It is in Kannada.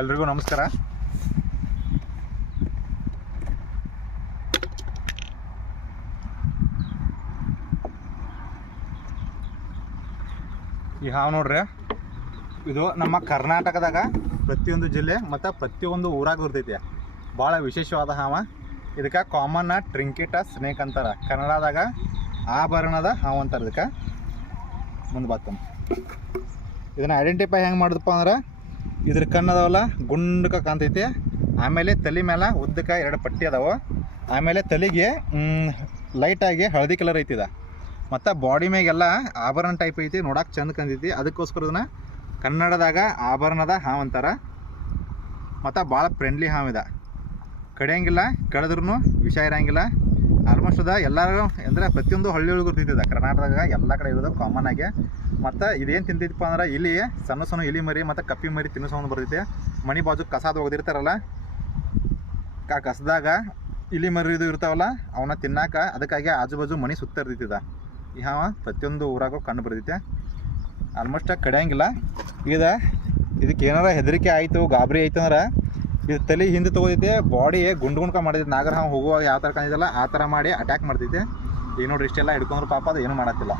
ಎಲ್ರಿಗೂ ನಮಸ್ಕಾರ. ಈ ಹಾವು ನೋಡ್ರಿ, ಇದು ನಮ್ಮ ಕರ್ನಾಟಕದಾಗ ಪ್ರತಿಯೊಂದು ಜಿಲ್ಲೆ ಮತ್ತು ಪ್ರತಿಯೊಂದು ಊರಾಗ ಇರ್ತೈತಿ ಭಾಳ ವಿಶೇಷವಾದ ಹಾವ. ಇದಕ್ಕೆ ಕಾಮನ್ನ ಟ್ರಿಂಕೆಟ ಸ್ನೇಕ್ ಅಂತಾರೆ. ಕನ್ನಡದಾಗ ಆಭರಣದ ಹಾವು ಅಂತಾರೆ ಇದಕ್ಕೆ. ಮುಂದೆ ಬರ್ತಾನೆ ಇದನ್ನು ಐಡೆಂಟಿಫೈ ಹೆಂಗೆ ಮಾಡಿದಪ್ಪ ಅಂದ್ರೆ ಇದ್ರ ಕಣ್ಣದವಲ್ಲ ಗುಂಡಕ ಕಾಣ್ತೈತಿ. ಆಮೇಲೆ ತಲೆ ಮೇಲೆ ಉದ್ದಕ ಎರಡು ಪಟ್ಟಿ ಅದಾವ. ಆಮೇಲೆ ತಲೆಗೆ ಲೈಟಾಗಿ ಹಳದಿ ಕಲರ್ ಐತಿದ. ಮತ್ತು ಬಾಡಿ ಮ್ಯಾಗೆಲ್ಲ ಆಭರಣ ಟೈಪ್ ಐತಿ ನೋಡಕ್ಕೆ ಚಂದ ಕಂದೈತಿ ಅದಕ್ಕೋಸ್ಕರ ಅದನ್ನ ಕನ್ನಡದಾಗ ಆಭರಣದ ಹಾವು ಅಂತಾರೆ. ಮತ್ತು ಭಾಳ ಫ್ರೆಂಡ್ಲಿ ಹಾವು ಇದೆ. ಕಡಿಯಂಗಿಲ್ಲ ಕಳೆದ್ರೂ ವಿಷ ಇರಂಗಿಲ್ಲ. ಆಲ್ಮೋಸ್ಟ್ ಅದ ಎಲ್ಲರೂ ಅಂದರೆ ಪ್ರತಿಯೊಂದು ಹಳ್ಳಿ ಹುಡುಗರು ತಿಂತಿದ್ದ ಕರ್ನಾಟಕದಾಗ ಎಲ್ಲ ಕಡೆ ಇರೋದು ಕಾಮನ್ ಆಗಿ. ಮತ್ತು ಇದೇನು ತಿಂತಿದ್ದಪ್ಪ ಅಂದ್ರೆ ಇಲ್ಲಿ ಸಣ್ಣ ಸಣ್ಣ ಇಲಿ ಮರಿ ಮತ್ತು ಕಪ್ಪಿ ಮರಿ ತಿನ್ನಿಸೋದು ಬರ್ತೈತಿ. ಮಣಿ ಬಾಜು ಕಸ ಹೋಗದಿರ್ತಾರಲ್ಲ ಆ ಕಸದಾಗ ಇಲಿ ಮರಿ ಇದು ಇರ್ತಾವಲ್ಲ ಅವನ್ನ ತಿನ್ನಾಕ ಅದಕ್ಕಾಗಿ ಆಜು ಬಾಜು ಮಣಿ ಸುತ್ತ ಇರ್ತಿದ್ದ ಹಾವ ಪ್ರತಿಯೊಂದು ಊರಾಗೂ ಕಂಡು ಬರ್ತೈತೆ. ಆಲ್ಮೋಸ್ಟ್ ಕಡಿಯಂಗಿಲ್ಲ. ಈಗ ಇದಕ್ಕೆ ಏನಾರ ಹೆದರಿಕೆ ಆಯಿತು, ಗಾಬರಿ ಆಯ್ತು ಅಂದ್ರೆ ಇದು ತಲೆ ಹಿಂದೆ ತೊಗೋತೈತೆ ಬಾಡಿ ಗುಂಡ್ ಗುಂಡ್ಕ ಮಾಡಿದ್ದೆ ನಾಗರ ಹಾವು ಹೋಗುವಾಗ ಯಾವ ಥರ ಕಾಣಿದಲ್ಲ ಆ ಥರ ಮಾಡಿ ಅಟ್ಯಾಕ್ ಮಾಡ್ತೈತೆ. ಈಗ ನೋಡ್ರಿ, ಇಷ್ಟೆಲ್ಲ ಹಿಡ್ಕೊಂಡ್ರು ಪಾಪ ಅದು ಏನು ಮಾಡತ್ತಿಲ್ಲ.